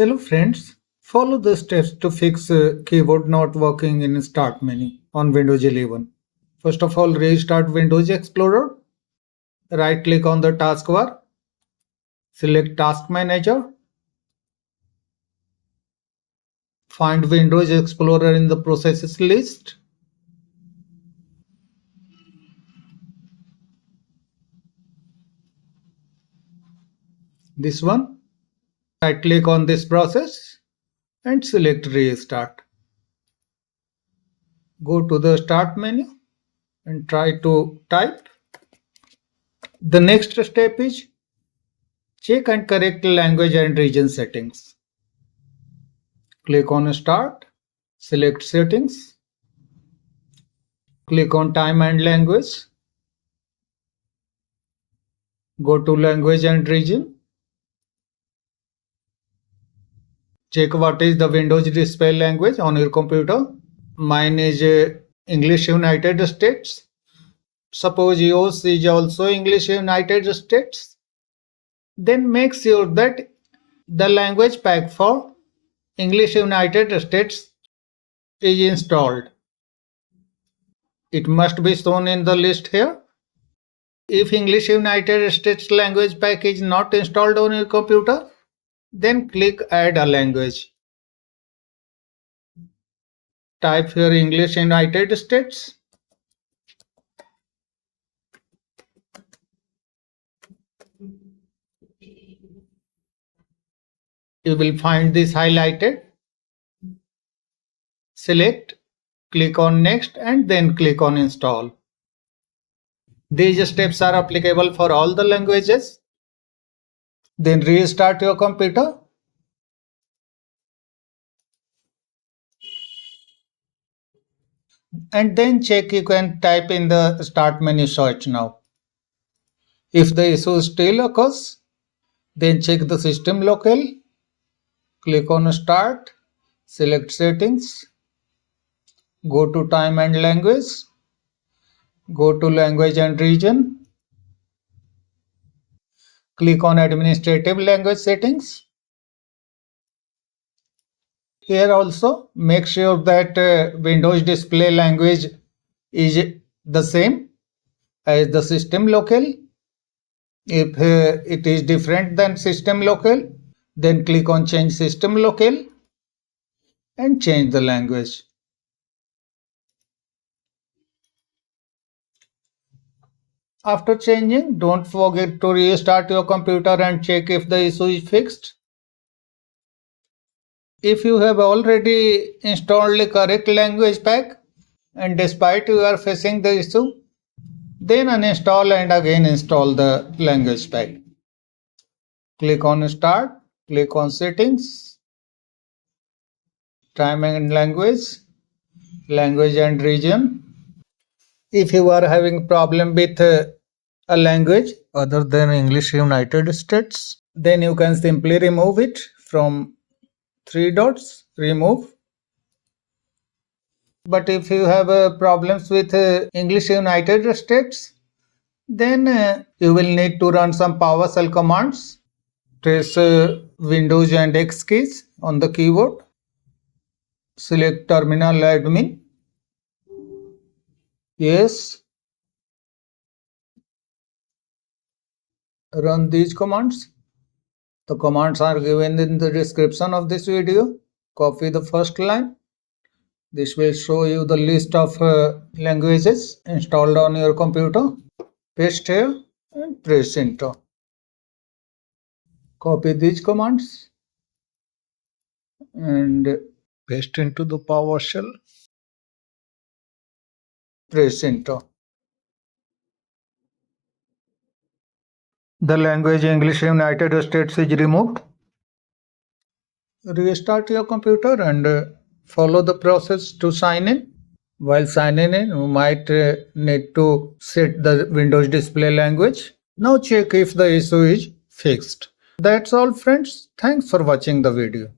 Hello friends, follow the steps to fix keyboard not working in Start menu on Windows 11. First of all, restart Windows Explorer. Right click on the taskbar. Select Task Manager. Find Windows Explorer in the processes list. This one. Right click on this process and select Restart. Go to the Start menu and try to type. The next step is check and correct language and region settings. Click on Start, select Settings, click on Time and Language, go to Language and Region, check what is the Windows display language on your computer. Mine is English United States. Suppose yours is also English United States. Then make sure that the language pack for English United States is installed. It must be shown in the list here. If English United States language pack is not installed on your computer, then click Add a language. Type here English United States. You will find this highlighted. Select, click on Next and then click on Install. These steps are applicable for all the languages. Then restart your computer. And then check you can type in the Start menu search now. If the issue still occurs, then check the system locale. Click on Start, select Settings, go to Time and Language, go to Language and Region, click on Administrative Language Settings. Here also make sure that Windows display language is the same as the system locale. If it is different than system locale, then click on Change System Locale and change the language. After changing, don't forget to restart your computer and check if the issue is fixed. If you have already installed the correct language pack and despite you are facing the issue, then uninstall and again install the language pack. Click on Start, click on Settings, Time and Language, Language and Region. If you are having problem with a language other than English United States, then you can simply remove it from 3 dots, remove. But if you have problems with English United States, then you will need to run some PowerShell commands. Press Windows and X keys on the keyboard. Select Terminal Admin. Yes. Run these commands. The commands are given in the description of this video. Copy the first line. This will show you the list of languages installed on your computer. Paste here and press enter. Copy these commands and paste into the PowerShell. Press enter. The language English United States is removed. Restart your computer and follow the process to sign in. While signing in, you might need to set the Windows display language. Now check if the issue is fixed. That's all friends. Thanks for watching the video.